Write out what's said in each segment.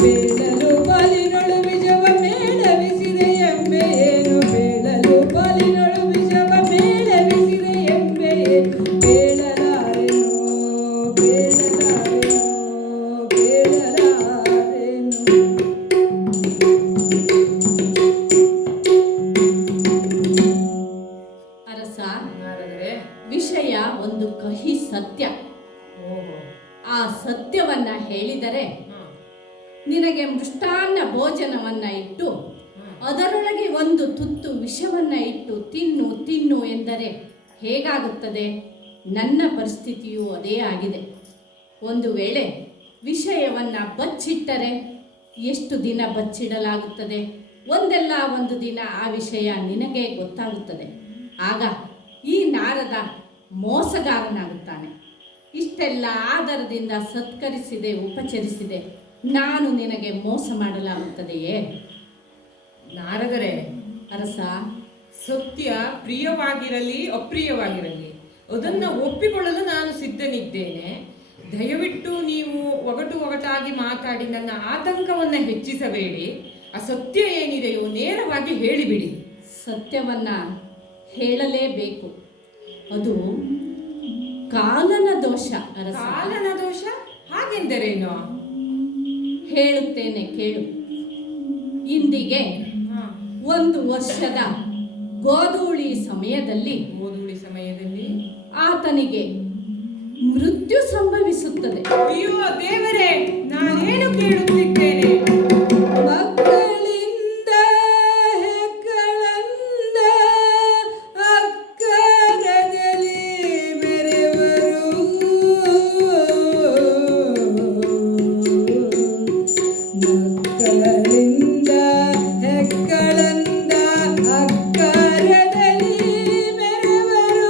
ಬೇಳಲು ಬಾಲಿನೊಳು ವಿಜವ ಮೇಳವಿಸಿದೆ ಎಂಬೆಯೇನು ಬೇಳಲು ಬಾಲಿನೊಳು ವಿಜವ ಮೇಳವಿಸಿದೆ ಎಂಬೆಯೇನು ಬೇಳಲಾರೆನೋ ಬೇಳಲಾರೆನೋ ಬೇಳಲಾರೆನೋ. ಅರಸ, ವಿಷಯ ಒಂದು ಕಹಿ ಸತ್ಯ. ಆ ಸತ್ಯವನ್ನ ಹೇಳಿದರೆ ನಿನಗೆ ಮೃಷ್ಟಾನ್ನ ಭೋಜನವನ್ನ ಇಟ್ಟು ಅದರೊಳಗೆ ಒಂದು ತುತ್ತು ವಿಷವನ್ನ ಇಟ್ಟು ತಿನ್ನು ತಿನ್ನು ಎಂದರೆ ಹೇಗಾಗುತ್ತದೆ? ನನ್ನ ಪರಿಸ್ಥಿತಿಯೂ ಅದೇ ಆಗಿದೆ. ಒಂದು ವೇಳೆ ವಿಷಯವನ್ನ ಬಚ್ಚಿಟ್ಟರೆ ಎಷ್ಟು ದಿನ ಬಚ್ಚಿಡಲಾಗುತ್ತದೆ? ಒಂದಲ್ಲ ಒಂದು ದಿನ ಆ ವಿಷಯ ನಿನಗೆ ಗೊತ್ತಾಗುತ್ತದೆ. ಆಗ ಈ ನಾರದ ಮೋಸಗಾರನಾಗುತ್ತಾನೆ. ಇಷ್ಟೆಲ್ಲ ಆದರದಿಂದ ಸತ್ಕರಿಸಿದೆ, ಉಪಚರಿಸಿದೆ, ನಾನು ನಿನಗೆ ಮೋಸ ಮಾಡಲಾಗುತ್ತದೆಯೇ? ನಾರದರೆ, ಅರಸ, ಸತ್ಯ ಪ್ರಿಯವಾಗಿರಲಿ ಅಪ್ರಿಯವಾಗಿರಲಿ ಅದನ್ನು ಒಪ್ಪಿಕೊಳ್ಳಲು ನಾನು ಸಿದ್ಧನಿದ್ದೇನೆ. ದಯವಿಟ್ಟು ನೀವು ಒಗಟಾಗಿ ಮಾತಾಡಿ ನನ್ನ ಆತಂಕವನ್ನು ಹೆಚ್ಚಿಸಬೇಡಿ. ಆ ಸತ್ಯ ಏನಿದೆಯೋ ನೇರವಾಗಿ ಹೇಳಿಬಿಡಿ. ಸತ್ಯವನ್ನ ಹೇಳಲೇಬೇಕು. ಅದು ಕಾಲನ ದೋಷ ಅರಸ. ಕಾಲನ ದೋಷ ಹಾಗೆಂದರೇನು? ಹೇಳುತ್ತೇನೆ ಕೇಳು. ಇಂದಿಗೆ 1 ವರ್ಷದ ಗೋಧೂಳಿ ಸಮಯದಲ್ಲಿ ಆತನಿಗೆ ಮೃತ್ಯು ಸಂಭವಿಸುತ್ತದೆ. ಅಯ್ಯೋ ದೇವರೇ, ನಾನೇನು ಕೇಳುತ್ತಿದ್ದೇನೆ? ಮಕ್ಕಳಿಂದ ಹೆಕ್ಕಳಂದ ಅಕ್ಕರದಲ್ಲಿ ಮೆರೆವರು ಮಕ್ಕಳಿಂದ ಹೆಕ್ಕಳಂದ ಅಕ್ಕರದಲ್ಲಿ ಮೆರೆವರು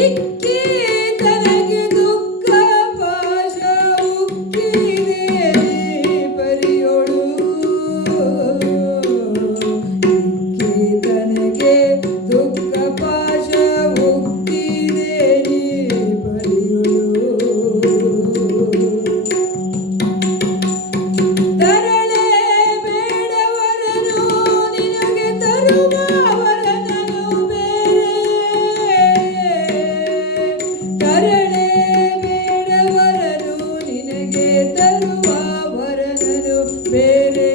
ಇಕ್ಕಿ ತನಗೆ ದುಃಖ ಪಾಶ ಉಕ್ಕಿದೆ ಪರಿಯೋಳು ಇಕ್ಕಿ ತನಗೆ ದುಃಖ ಪಾಶ ಉಕ್ಕಿದೆ ಪರಿಯೋಳು ತರಳೆ ಬೇಡವರನು ನಿನಗೆ ತರುವ ವರನನು ಬೇರೆ ತರಳೆ ಬೇಡವರನು ನಿನಗೆ ತರುವ ವರನನು ಬೇರೆ.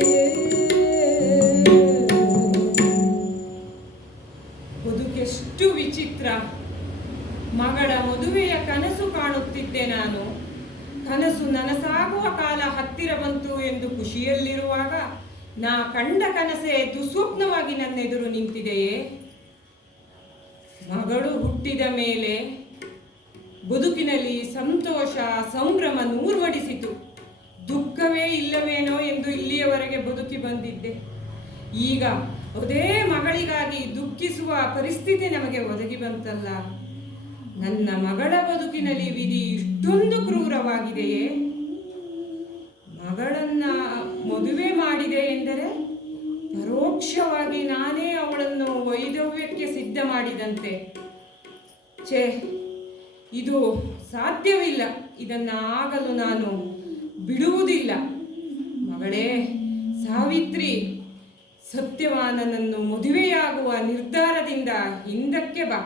ಬದುಕೆಷ್ಟು ವಿಚಿತ್ರ. ಮಗಳ ಮದುವೆಯ ಕನಸು ಕಾಣುತ್ತಿದ್ದೆ ನಾನು. ಕನಸು ನನಸಾಗುವ ಕಾಲ ಹತ್ತಿರ ಬಂತು ಎಂದು ಖುಷಿಯಲ್ಲಿರುವಾಗ ನಾ ಕಂಡ ಕನಸೇ ದುಸ್ವಪ್ನವಾಗಿ ನನ್ನೆದುರು ನಿಂತಿದೆಯೇ? ಮಗಳು ಹುಟ್ಟಿದ ಮೇಲೆ ಬದುಕಿನಲ್ಲಿ ಸಂತೋಷ ಸಂಭ್ರಮ ನೂರ್ವಡಿಸಿತು. ದುಃಖವೇ ಇಲ್ಲವೇನೋ ಎಂದು ಇಲ್ಲಿಯವರೆಗೆ ಬದುಕಿ ಬಂದಿದ್ದೆ. ಈಗ ಅದೇ ಮಗಳಿಗಾಗಿ ದುಃಖಿಸುವ ಪರಿಸ್ಥಿತಿ ನಮಗೆ ಒದಗಿ ಬಂತಲ್ಲ. ನನ್ನ ಮಗಳ ಬದುಕಿನಲ್ಲಿ ವಿಧಿ ಇಷ್ಟೊಂದು ಕ್ರೂರವಾಗಿದೆಯೇ? ಮಗಳನ್ನ ಮದುವೆ ಮಾಡಿದೆ ಎಂದರೆ ಪರೋಕ್ಷವಾಗಿ ನಾನೇ ಅವಳನ್ನು ವೈಧವ್ಯಕ್ಕೆ ಸಿದ್ಧ ಮಾಡಿದಂತೆ. ಛೇ, ಇದು ಸಾಧ್ಯವಿಲ್ಲ. ಇದನ್ನು ಆಗಲು ನಾನು ಬಿಡುವುದಿಲ್ಲ. ಮಗಳೇ ಸಾವಿತ್ರಿ, ಸತ್ಯವಾನನನ್ನು ಮದುವೆಯಾಗುವ ನಿರ್ಧಾರದಿಂದ ಹಿಂದಕ್ಕೆ ಬಾ.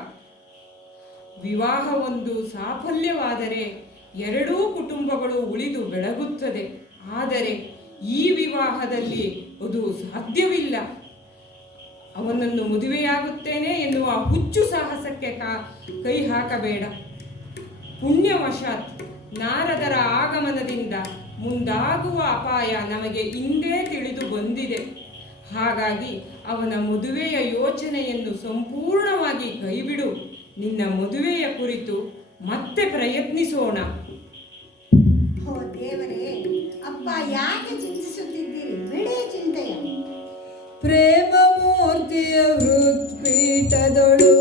ವಿವಾಹ ಒಂದು ಸಾಫಲ್ಯವಾದರೆ ಎರಡೂ ಕುಟುಂಬಗಳು ಉಳಿದು ಬೆಳಗುತ್ತದೆ. ಆದರೆ ಈ ವಿವಾಹದಲ್ಲಿ ಅದು ಸಾಧ್ಯವಿಲ್ಲ. ಅವನನ್ನು ಮದುವೆಯಾಗುತ್ತೇನೆ ಎನ್ನುವ ಹುಚ್ಚು ಸಾಹಸಕ್ಕೆ ಕೈ ಹಾಕಬೇಡ. ಪುಣ್ಯವಶಾತ್ ನಾರದರ ಆಗಮನದಿಂದ ಮುಂದಾಗುವ ಅಪಾಯ ನಮಗೆ ಹಿಂದೆ ತಿಳಿದು ಬಂದಿದೆ. ಹಾಗಾಗಿ ಅವನ ಮದುವೆಯ ಯೋಚನೆಯನ್ನು ಸಂಪೂರ್ಣವಾಗಿ ಕೈಬಿಡು. ನಿನ್ನ ಮದುವೆಯ ಕುರಿತು ಮತ್ತೆ ಪ್ರಯತ್ನಿಸೋಣ. ಓ ದೇವರೇ, ಅಪ್ಪ ಯಾಕೆ ಚಿಂತಿಸುತ್ತಿದ್ದೀರಿ? ಬಿಡಿ ಚಿಂತೆಯ. ಪ್ರೇಮ ಮೂರ್ತಿಯ ಹೃತ್ಪೀಠದೊಳು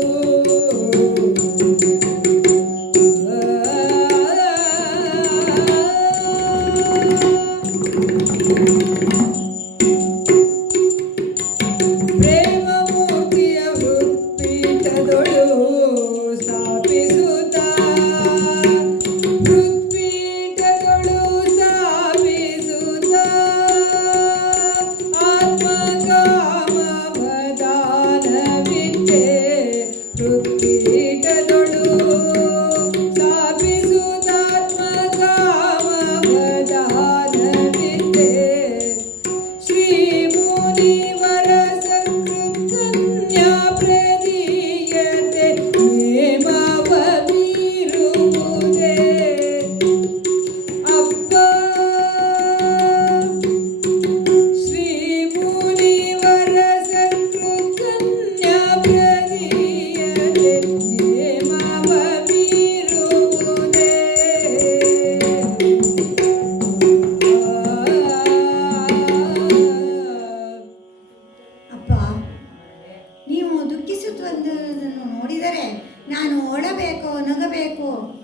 ಪ್ರೇಮ ಮೂರ್ತಿಯ ಹೃತ್ಪೀಠದೊಳು ಸ್ಥಾಪಿಸುತ್ತಾ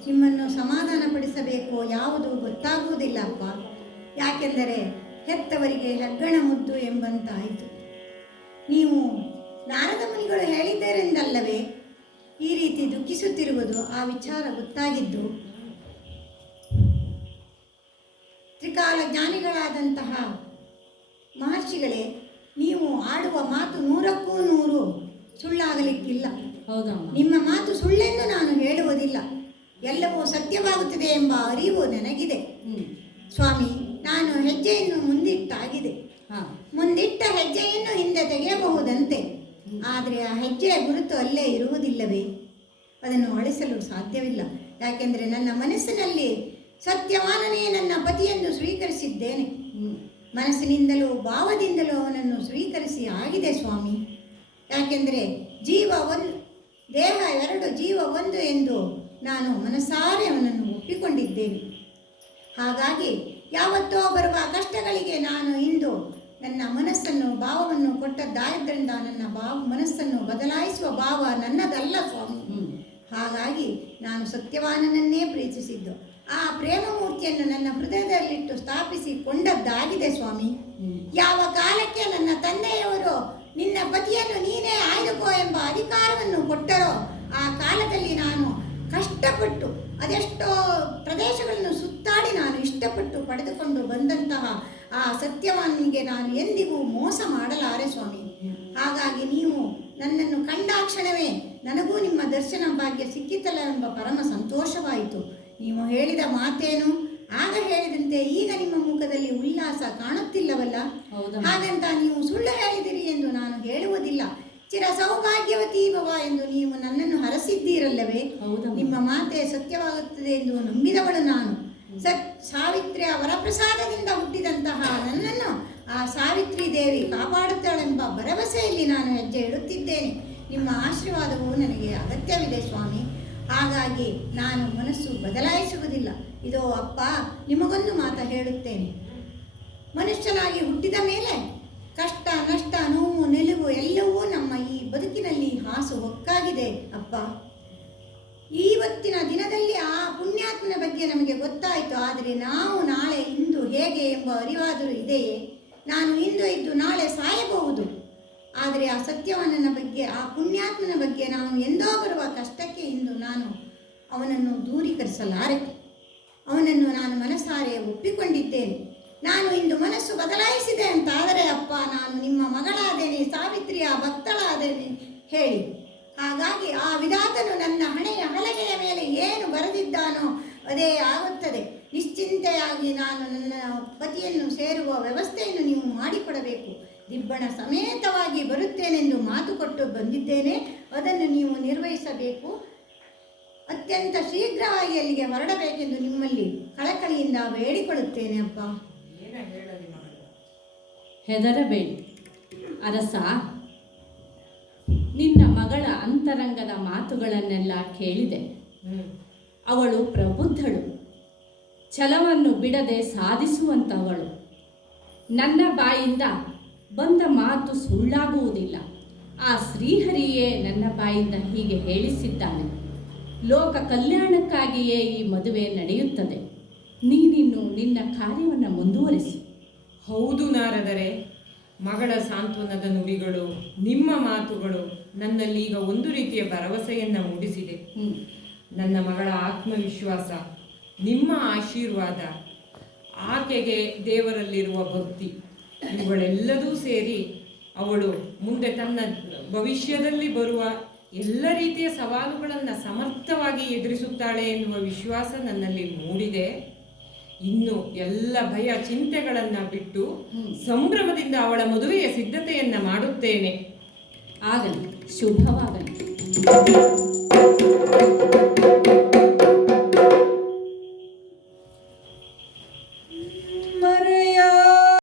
ನಿಮ್ಮನ್ನು ಸಮಾಧಾನಪಡಿಸಬೇಕೋ ಯಾವುದು ಗೊತ್ತಾಗುವುದಿಲ್ಲ ಅಪ್ಪ. ಯಾಕೆಂದರೆ ಹೆತ್ತವರಿಗೆ ಹೆಗ್ಗಣ ಮುದ್ದು ಎಂಬಂತಾಯಿತು. ನೀವು ನಾರದ ಮುನಿಗಳು ಹೇಳಿದ್ದರೆಂದಲ್ಲವೇ ಈ ರೀತಿ ದುಃಖಿಸುತ್ತಿರುವುದು? ಆ ವಿಚಾರ ಗೊತ್ತಾಗಿದ್ದು ತ್ರಿಕಾಲ ಜ್ಞಾನಿಗಳಾದಂತಹ ಮಹರ್ಷಿಗಳೇ, ನೀವು ಆಡುವ ಮಾತು 100ಕ್ಕೂ 100 ಸುಳ್ಳಾಗಲಿಕ್ಕಿಲ್ಲ. ಹೌದಮ್ಮ. ನಿಮ್ಮ ಮಾತು ಸುಳ್ಳೆಂದು ನಾನು ಹೇಳುವುದಿಲ್ಲ. ಎಲ್ಲವೂ ಸತ್ಯವಾಗುತ್ತದೆ ಎಂಬ ಅರಿವು ನನಗಿದೆ ಸ್ವಾಮಿ. ನಾನು ಹೆಜ್ಜೆಯನ್ನು ಮುಂದಿಟ್ಟಾಗಿದೆ. ಮುಂದಿಟ್ಟ ಹೆಜ್ಜೆಯನ್ನು ಹಿಂದೆ ತೆಗೆಯಬಹುದಂತೆ, ಆದರೆ ಆ ಹೆಜ್ಜೆಯ ಗುರುತು ಅಲ್ಲೇ ಇರುವುದಿಲ್ಲವೇ? ಅದನ್ನು ಅಳಿಸಲು ಸಾಧ್ಯವಿಲ್ಲ. ಯಾಕೆಂದರೆ ನನ್ನ ಮನಸ್ಸಿನಲ್ಲಿ ಸತ್ಯವಾನನೇ ನನ್ನ ಪತಿಯೆಂದು ಸ್ವೀಕರಿಸಿದ್ದೇನೆ. ಮನಸ್ಸಿನಿಂದಲೂ ಭಾವದಿಂದಲೂ ಅವನನ್ನು ಸ್ವೀಕರಿಸಿ ಆಗಿದೆ ಸ್ವಾಮಿ. ಯಾಕೆಂದರೆ ಜೀವ ಒಂದು, ದೇಹ 2, ಜೀವ 1 ಎಂದು ನಾನು ಮನಸಾರೆ ಅವನನ್ನು ಒಪ್ಪಿಕೊಂಡಿದ್ದೇನೆ. ಹಾಗಾಗಿ ಯಾವತ್ತೋ ಬರುವ ಕಷ್ಟಗಳಿಗೆ ನಾನು ಇಂದು ನನ್ನ ಮನಸ್ಸನ್ನು, ಭಾವವನ್ನು ಕೊಟ್ಟದ್ದಾದ್ದರಿಂದ ನನ್ನ ಮನಸ್ಸನ್ನು ಬದಲಾಯಿಸುವ ಭಾವ ನನ್ನದಲ್ಲ ಸ್ವಾಮಿ. ಹಾಗಾಗಿ ನಾನು ಸತ್ಯವಾನನನ್ನೇ ಪ್ರೀತಿಸಿದ್ದು. ಆ ಪ್ರೇಮ ಮೂರ್ತಿಯನ್ನು ನನ್ನ ಹೃದಯದಲ್ಲಿಟ್ಟು ಸ್ಥಾಪಿಸಿಕೊಂಡದ್ದಾಗಿದೆ ಸ್ವಾಮಿ. ಯಾವ ಕಾಲಕ್ಕೆ ನನ್ನ ತಂದೆಯವರು ನಿನ್ನ ಪತಿಯನ್ನು ನೀನೇ ಆಯ್ದುಕೋ ಎಂಬ ಅಧಿಕಾರವನ್ನು ಕೊಟ್ಟರೋ ಆ ಕಾಲದಲ್ಲಿ ನಾನು ಕಷ್ಟಪಟ್ಟು ಅದೆಷ್ಟೋ ಪ್ರದೇಶಗಳನ್ನು ಸುತ್ತಾಡಿ ನಾನು ಇಷ್ಟಪಟ್ಟು ಪಡೆದುಕೊಂಡು ಬಂದಂತಹ ಆ ಸತ್ಯವಾನಿಗೆ ನಾನು ಎಂದಿಗೂ ಮೋಸ ಮಾಡಲಾರೆ ಸ್ವಾಮಿ. ಹಾಗಾಗಿ ನೀವು ನನ್ನನ್ನು ಕಂಡಾಕ್ಷಣವೇ ನನಗೂ ನಿಮ್ಮ ದರ್ಶನ ಭಾಗ್ಯ ಸಿಕ್ಕಿತಲ್ಲ ಎಂಬ ಪರಮ ಸಂತೋಷವಾಯಿತು. ನೀವು ಹೇಳಿದ ಮಾತೇನು? ಆಗ ಹೇಳಿದಂತೆ ಈಗ ನಿಮ್ಮ ಮುಖದಲ್ಲಿ ಉಲ್ಲಾಸ ಕಾಣುತ್ತಿಲ್ಲವಲ್ಲ? ಹಾಗಂತ ನೀವು ಸುಳ್ಳು ಹೇಳಿದಿರಿ ಎಂದು ನಾನು ಹೇಳುವುದಿಲ್ಲ. ಚಿರ ಸೌಭಾಗ್ಯವತಿ ಭವ ಎಂದು ನೀವು ನನ್ನನ್ನು ಹರಸಿದ್ದೀರಲ್ಲವೇ? ನಿಮ್ಮ ಮಾತೆ ಸತ್ಯವಾಗುತ್ತದೆ ಎಂದು ನಂಬಿದವಳು ನಾನು. ಸಾವಿತ್ರಿಯ ವರಪ್ರಸಾದದಿಂದ ಹುಟ್ಟಿದಂತಹ ನನ್ನನ್ನು ಆ ಸಾವಿತ್ರಿ ದೇವಿ ಕಾಪಾಡುತ್ತಾಳೆಂಬ ಭರವಸೆಯಲ್ಲಿ ನಾನು ಹೆಜ್ಜೆ ಇಡುತ್ತಿದ್ದೇನೆ. ನಿಮ್ಮ ಆಶೀರ್ವಾದವು ನನಗೆ ಅಗತ್ಯವಿದೆ ಸ್ವಾಮಿ. ಹಾಗಾಗಿ ನಾನು ಮನಸ್ಸು ಬದಲಾಯಿಸುವುದಿಲ್ಲ. ಇದೋ ಅಪ್ಪ, ನಿಮಗೊಂದು ಮಾತು ಹೇಳುತ್ತೇನೆ. ಮನುಷ್ಯನಾಗಿ ಹುಟ್ಟಿದ ಮೇಲೆ ಕಷ್ಟ, ನಷ್ಟ, ನೋವು, ನಿಲುವು ಎಲ್ಲವೂ ನಮ್ಮ ಈ ಬದುಕಿನಲ್ಲಿ ಹಾಸು ಹೊಕ್ಕಾಗಿದೆ ಅಪ್ಪ. ಇವತ್ತಿನ ದಿನದಲ್ಲಿ ಆ ಪುಣ್ಯಾತ್ಮನ ಬಗ್ಗೆ ನಮಗೆ ಗೊತ್ತಾಯಿತು. ಆದರೆ ನಾವು ನಾಳೆ ಇಂದು ಹೇಗೆ ಎಂಬ ಅರಿವಾದರೂ ಇದೆಯೇ? ನಾನು ಇಂದು ಇದ್ದು ನಾಳೆ ಸಾಯಬಹುದು. ಆದರೆ ಆ ಸತ್ಯವಾನನ ಬಗ್ಗೆ, ಆ ಪುಣ್ಯಾತ್ಮನ ಬಗ್ಗೆ ನಾನು ಎಂದೋ ಬರುವ ಕಷ್ಟಕ್ಕೆ ಇಂದು ನಾನು ಅವನನ್ನು ದೂರೀಕರಿಸಲಾರೆ. ಅವನನ್ನು ನಾನು ಮನಸಾರೆ ಒಪ್ಪಿಕೊಂಡಿದ್ದೇನೆ. ನಾನು ಇಂದು ಮನಸ್ಸು ಬದಲಾಯಿಸಿದೆ ಅಂತಾದರೆ ಅಪ್ಪ, ನಾನು ನಿಮ್ಮ ಮಗಳಾದೇನೆ, ಸಾವಿತ್ರಿಯ ಭಕ್ತಳಾದೇನೆ ಹೇಳಿ. ಹಾಗಾಗಿ ಆ ವಿಧಾತನು ನನ್ನ ಹಣೆಯ ಹಲಗೆಯ ಮೇಲೆ ಏನು ಬರೆದಿದ್ದಾನೋ ಅದೇ ಆಗುತ್ತದೆ. ನಿಶ್ಚಿಂತೆಯಾಗಿ ನಾನು ನನ್ನ ಪತಿಯನ್ನು ಸೇರುವ ವ್ಯವಸ್ಥೆಯನ್ನು ನೀವು ಮಾಡಿಕೊಡಬೇಕು. ದಿಬ್ಬಣ ಸಮೇತವಾಗಿ ಬರುತ್ತೇನೆಂದು ಮಾತು ಕೊಟ್ಟು ಬಂದಿದ್ದೇನೆ. ಅದನ್ನು ನೀವು ನಿರ್ವಹಿಸಬೇಕು. ಅತ್ಯಂತ ಶೀಘ್ರವಾಗಿ ಅಲ್ಲಿಗೆ ಹೊರಡಬೇಕೆಂದು ನಿಮ್ಮಲ್ಲಿ ಕಳಕಳಿಯಿಂದ ಬೇಡಿಕೊಳ್ಳುತ್ತೇನೆ ಅಪ್ಪ. ಹೆದರಬೇಡಿ ಅರಸ. ನಿನ್ನ ಮಗಳ ಅಂತರಂಗದ ಮಾತುಗಳನ್ನೆಲ್ಲ ಕೇಳಿದೆ. ಅವಳು ಪ್ರಬುದ್ಧಳು, ಛಲವನ್ನು ಬಿಡದೆ ಸಾಧಿಸುವಂಥವಳು. ನನ್ನ ಬಾಯಿಂದ ಬಂದ ಮಾತು ಸುಳ್ಳಾಗುವುದಿಲ್ಲ. ಆ ಶ್ರೀಹರಿಯೇ ನನ್ನ ಬಾಯಿಂದ ಹೀಗೆ ಹೇಳಿಸಿದ್ದಾನೆ. ಲೋಕ ಕಲ್ಯಾಣಕ್ಕಾಗಿಯೇ ಈ ಮದುವೆ ನಡೆಯುತ್ತದೆ. ನೀನಿನ್ನು ನಿನ್ನ ಕಾರ್ಯವನ್ನು ಮುಂದುವರಿಸಿ. ಹೌದು ನಾರದರೆ, ಮಗಳ ಸಾಂತ್ವನದ ನುಡಿಗಳು, ನಿಮ್ಮ ಮಾತುಗಳು ನನ್ನಲ್ಲಿ ಈಗ ಒಂದು ರೀತಿಯ ಭರವಸೆಯನ್ನು ಮೂಡಿಸಿದೆ. ನನ್ನ ಮಗಳ ಆತ್ಮವಿಶ್ವಾಸ, ನಿಮ್ಮ ಆಶೀರ್ವಾದ, ಆಕೆಗೆ ದೇವರಲ್ಲಿರುವ ಭಕ್ತಿ, ಇವುಗಳೆಲ್ಲದೂ ಸೇರಿ ಅವಳು ಮುಂದೆ ತನ್ನ ಭವಿಷ್ಯದಲ್ಲಿ ಬರುವ ಎಲ್ಲ ರೀತಿಯ ಸವಾಲುಗಳನ್ನು ಸಮರ್ಥವಾಗಿ ಎದುರಿಸುತ್ತಾಳೆ ಎನ್ನುವ ವಿಶ್ವಾಸ ನನ್ನಲ್ಲಿ ಮೂಡಿದೆ. ಇನ್ನು ಎಲ್ಲ ಭಯ ಚಿಂತೆಗಳನ್ನು ಬಿಟ್ಟು ಸಂಭ್ರಮದಿಂದ ಅವಳ ಮದುವೆಯ ಸಿದ್ಧತೆಯನ್ನು ಮಾಡುತ್ತೇನೆ. ಆಗಲಿ, ಶುಭವಾಗಲಿ.